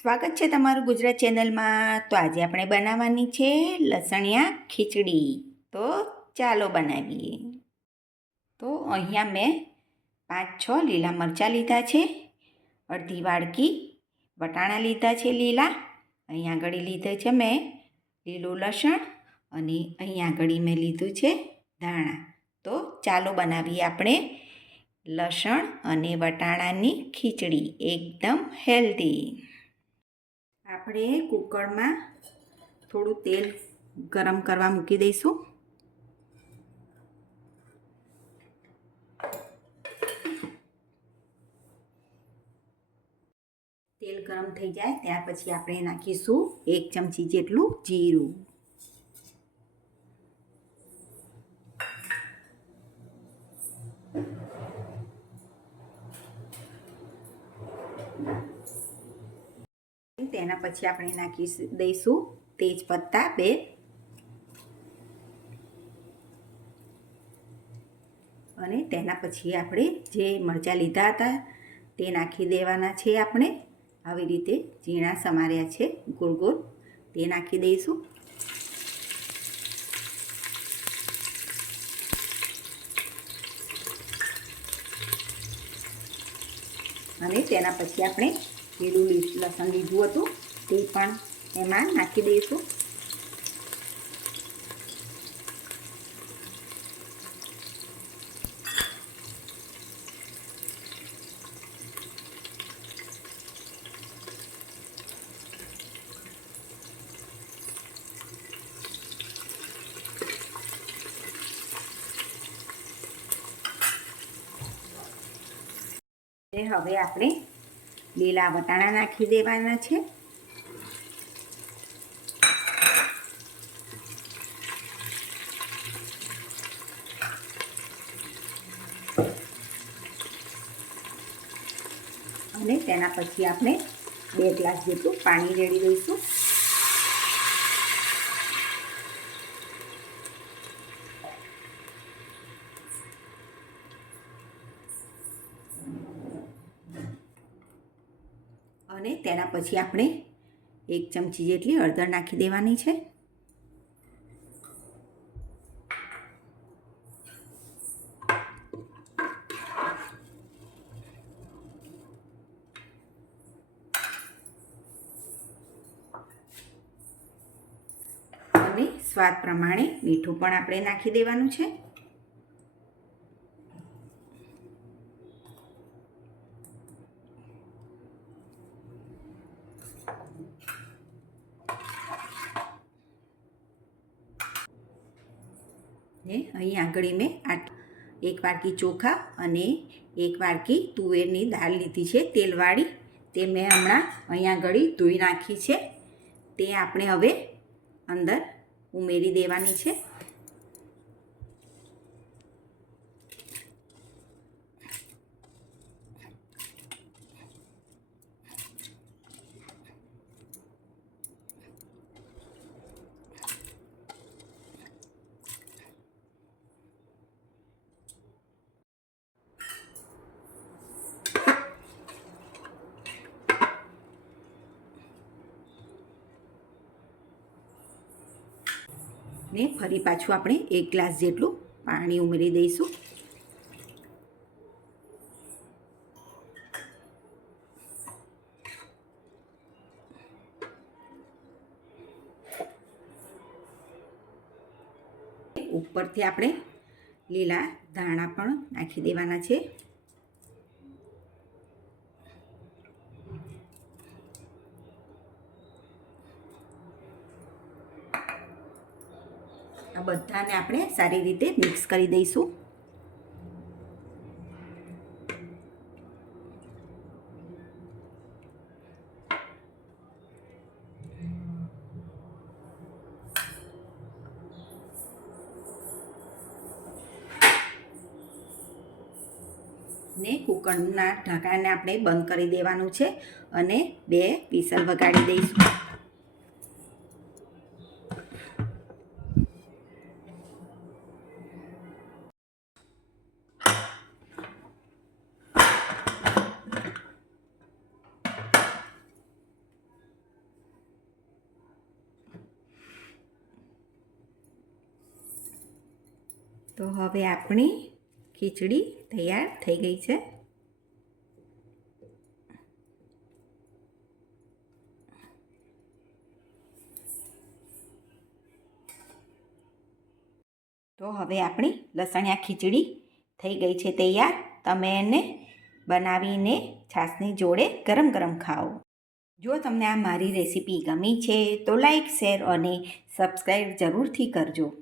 સ્વાગત છે તમારું ગુજરાત ચેનલમાં. તો આજે આપણે બનાવવાની છે લસણિયા ખીચડી. તો ચાલો બનાવીએ. તો અહીંયા મેં પાંચ છ લીલા મરચાં લીધા છે, અડધી વાડકી વટાણા લીધા છે લીલા અહીંયા આગળ લીધા છે મેં લીલું લસણ અને અહીંયા આગળ મેં લીધું છે ધાણા. તો ચાલો બનાવીએ આપણે લસણ અને વટાણાની ખીચડી, એકદમ હેલ્ધી. આપણે કુકરમાં થોડું તેલ ગરમ કરવા મૂકી દઈશું. તેલ ગરમ થઈ જાય, ત્યાર પછી આપણે નાખીશું એક ચમચી જેટલું જીરું. તેના પછી આપણે નાખી દઈશું તેજ પત્તા, બે. અને તેના પછી આપણે જે મરચાં લીધા હતા, તે નાખી દેવાના છે આપણે. આવી રીતે ઝીણા સમાર્યા છે, ગોળ ગોળ. તે નાખી દઈશું. અને તેના પછી આપણે લીલું લસણ લીધું હતું. તે પણ એમાં નાખી દઈશું હવે આપણે લીલા વટાણા નાખી દેવાના છે અને તેના પછી આપણે બે ગ્લાસ જેટલું પાણી રેડી દઈશું અને તેના પછી આપણે એક ચમચી જેટલી હળદર નાખી દેવાની છે. અને સ્વાદ પ્રમાણે મીઠું પણ આપણે નાખી દેવાનું છે. અહીં આગળ મેં આટ એક વાટકી ચોખા અને એક વાટકી તુવેરની દાળ લીધી છે, તેલવાળી. તે મેં હમણાં અહીંયા આગળ ધોઈ નાખી છે. તે આપણે હવે અંદર ઉમેરી દેવાની છે. ને ફરી પાછું આપણે એક ગ્લાસ જેટલું પાણી ઉમેરી દઈશું. ઉપરથી આપણે લીલા ધાણા પણ નાખી દેવાના છે. આ બધાને આપણે સારી રીતે મિક્સ કરી દઈશું. ને કુકરના ઢાંકણાને આપણે બંધ કરી દેવાનું છે અને બે વિસલ વગાડી દઈશું. તો હવે આપણી ખીચડી તૈયાર થઈ ગઈ છે. તો હવે આપણી લસણિયા ખીચડી થઈ ગઈ છે તૈયાર. તમે એને બનાવીને છાશની જોડે ગરમ ગરમ ખાઓ. જો તમને આ મારી રેસીપી ગમી છે તો લાઈક, શેર અને સબસ્ક્રાઈબ જરૂરથી કરજો.